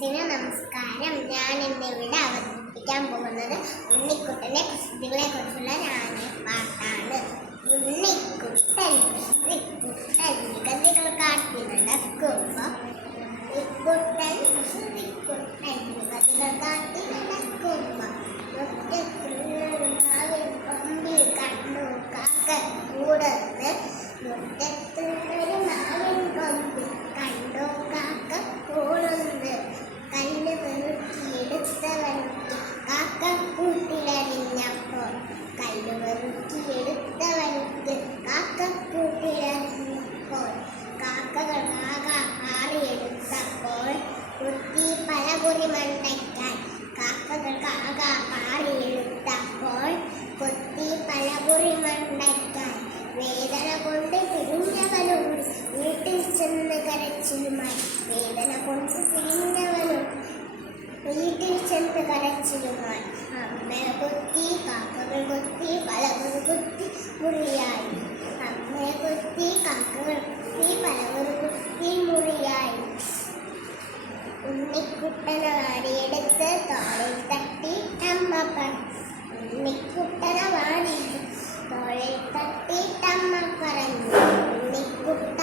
ഫ്രണ്ട്സിന് നമസ്കാരം. ഞാൻ ഇന്നിവിടെ അവതരിപ്പിക്കാൻ പോകുന്നത് ഉണ്ണിക്കുട്ടൻ്റെ കുസൃതികളെ കുറിച്ചുള്ള പാട്ടാണ്. ഉണ്ണിക്കുട്ടൻ കഥകൾ കാട്ടി നടക്കുമ്പോൾ കഥകൾ കാട്ടി നടക്കുമ്പോൾ കൊമ്പിൽ കണ്ടു കാക്ക കൂടന്ന് മുറ്റത്തുള്ളൊരു മാവിൻ കൊമ്പിൽ കണ്ടു കാക്ക കൂടുന്ന് കല്ല് വെറുക്കിയെടുത്തവനുക്ക് കാക്ക കൂട്ടിലറിഞ്ഞപ്പോൾ കല്ല് വെറുക്കിയെടുത്തവനുക്ക് കാക്ക കൂട്ടിലറിഞ്ഞപ്പോൾ കാക്കകൾ പാറിയെടുത്തപ്പോൾ കുത്തി പലകുറി മണ്ടയ്ക്കാൻ കാക്കകൾക്ക് പാറിയെടുത്തപ്പോൾ കൊത്തി പലകുറി മണ്ടയ്ക്കാൻ വേദന കൊണ്ട് പിരിഞ്ഞവനും വീട്ടിൽ ചെന്ന് കരച്ചിലുമായി വേദന കൊണ്ട് പിരിഞ്ഞവനും വീട്ടിൽ ചെന്ന് കരച്ചിലുമായി അമ്മയെ കൊത്തി കാക്കകൾ കൊത്തി പലകൾ കൊത്തി മുറിയായി അമ്മയെ കൊത്തി കാക്കകൾ കൊത്തി പലകൾ കൊത്തി മുറിയായി ഉണ്ണിക്കുട്ടനെ വാടിയെടുത്ത് തോളിൽ തട്ടി അമ്മ ഉണ്ണിക്കുട്ടനെ വാടി തോളിൽ തട്ടിട്ടമ്മ പറഞ്ഞു ഉണ്ണിക്കുട്ട